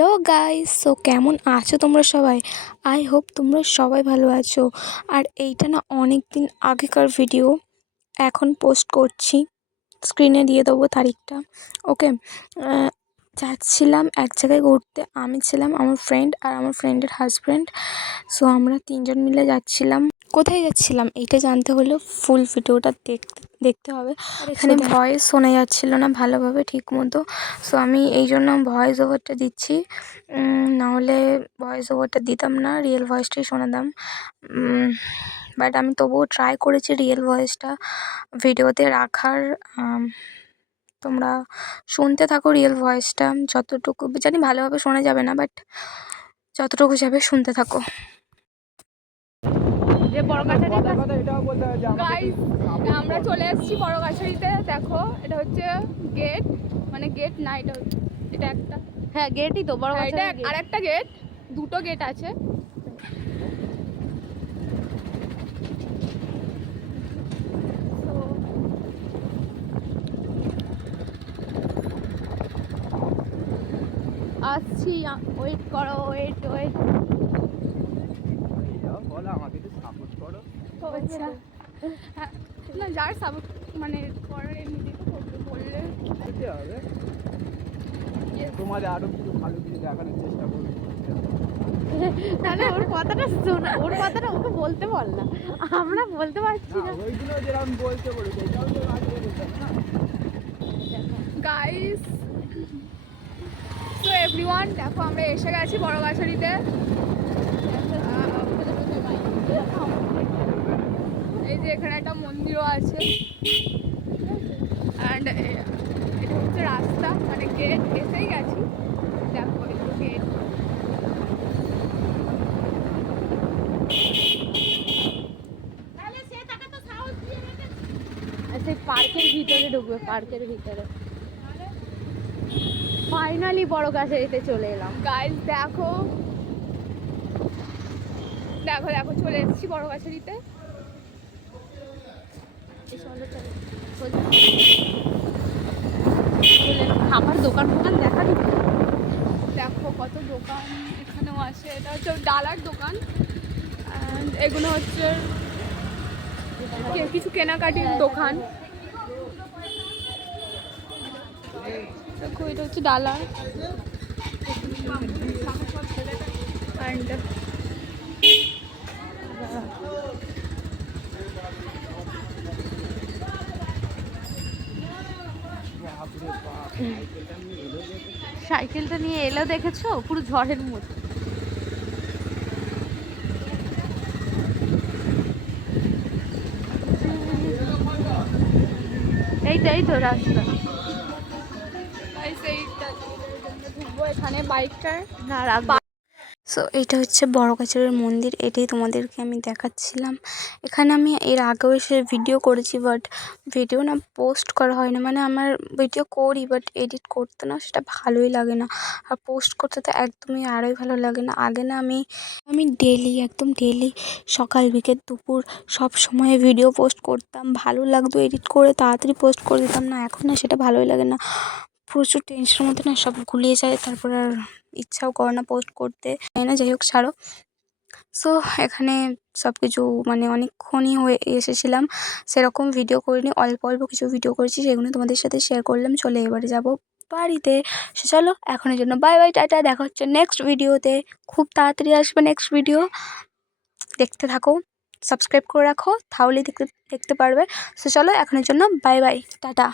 Hello guys, so কেমন আছো তোমরা সবাই? আই হোপ তোমরা সবাই ভালো আছো। আর এইটা না অনেক দিন আগেকার ভিডিও। এখন পোস্ট করছি। স্ক্রিনে দিয়ে দেবো তারিখটা। ওকে যাচ্ছিলাম এক জায়গায় ঘুরতে। আমি ছিলাম আমার ফ্রেন্ড আর আমার ফ্রেন্ডের হাজব্যান্ড সো আমরা তিনজন মিলে যাচ্ছিলাম। কোথায় যাচ্ছিলাম? এইটা জানতে হলে ফুল ভিডিওটা দেখতে দেখতে হবে। এখানে ভয়েস শোনা যাচ্ছিল না ভালোভাবে ঠিক মতো। সো আমি এই জন্য ভয়েস ওভারটা দিচ্ছি। নাহলে ভয়েস ওভারটা দিতাম না রিয়েল ভয়েসটাই শোনাতাম। বাট আমি তবুও ট্রাই করেছি রিয়েল ভয়েসটা ভিডিওতে রাখার তোমরা শুনতে থাকো রিয়েল ভয়েসটা যতটুকু জানি ভালোভাবে শোনা যাবে না বাট যতটুকু যাবে শুনতে থাকো। যে বড় কাছারি কথায় কথায় এটাও বলতে হবে যে আমাকে গাইস আমরা চলে এসেছি বড়গাছারিতে দেখো এটা হচ্ছে গেট মানে গেট না এটা হচ্ছে এটা একটা। হ্যাঁ গেটই তো বড় হ্যাঁ, এটা আর একটা গেট দুটো গেট আছে। তো আসছি ওয়েট করো ওয়েট ওয়েট যাও, বলো আমাকে একটু সাপোর্ট করো আচ্ছা। হ্যাঁ না যার সাপোর্ট মানে করার করবে বললে হবে. তোমাদের আরও কিছু ভালো কিছু দেখানোর চেষ্টা করব তাহলে ওর কথাটা শোন ওর কথাটা ওকে বলতে বল না। আমরা বলতে পারছি না ওইগুলো যেরকম বলতে না। গাইস তো এভরিওয়ান দেখো আমরা এসে গেছি বড় গাছারিতে যে এখানে একটা মন্দিরও আছে। অ্যান্ড এটা হচ্ছে রাস্তা মানে গেট এসেই গেছি। দেখো, এই গেট সেই পার্কের ভিতরে ঢুকবে পার্কের ভিতরে। ফাইনালি বড় কাছারিতে চলে এলাম। গাইস দেখো। দেখো দেখো, চলে এসেছি বড় গাছারিতে এই চলো, চলো, চলো। চলে এলাম। খাবার দোকান ফোকান দেখা দেখো কত দোকান এখানেও আছে। এটা হচ্ছে ডালার দোকান। এগুলো হচ্ছে কিছু কেনাকাটির দোকান। দেখো, এটা হচ্ছে ডালার অ্যান্ড সাইকেলটা নিয়ে এলো দেখেছ? পুরো ঝড়ের মতো। এইটাই তো এই তো রাস্তা এখানে বাইকটার না রাখব সো এটা হচ্ছে বড় কাছারের মন্দির, এটাই তোমাদেরকে আমি দেখাচ্ছিলাম। এখানে আমি এর আগেও এসে ভিডিও করেছি বাট ভিডিও না পোস্ট করা হয় না। মানে আমার ভিডিও করি বাট এডিট করতে না সেটা ভালোই লাগে না। আর পোস্ট করতে তো একদমই আরোই ভালো লাগে না। আগে না আমি আমি ডেলি একদম ডেলি সকাল, বিকেল, দুপুর সব সময় ভিডিও পোস্ট করতাম। ভালো লাগতো এডিট করে, তাড়াতাড়ি পোস্ট করে দিতাম না। এখন না সেটা ভালোই লাগে না। প্রচুর টেনশনের মধ্যে না সব গুলিয়ে যায়, তারপর আর ইচ্ছাও করে না পোস্ট করতে। জানি না? যাই হোক ছাড়ো। সো এখানে সব কিছু মানে অনেকক্ষণই হয়ে এসেছিলাম। সেরকম ভিডিও করিনি, অল্প অল্প কিছু ভিডিও করেছি, সেগুলো তোমাদের সাথে শেয়ার করলাম। চলে এবারে যাব বাড়িতে। সে, চলো, এখনের জন্য বাই বাই টাটা। দেখা হচ্ছে নেক্সট ভিডিওতে খুব তাড়াতাড়ি আসবে নেক্সট ভিডিও দেখতে থাকো সাবস্ক্রাইব করে রাখো, তাহলেই দেখতে দেখতে পারবে। সো, চলো, এখনের জন্য বাই বাই টাটা।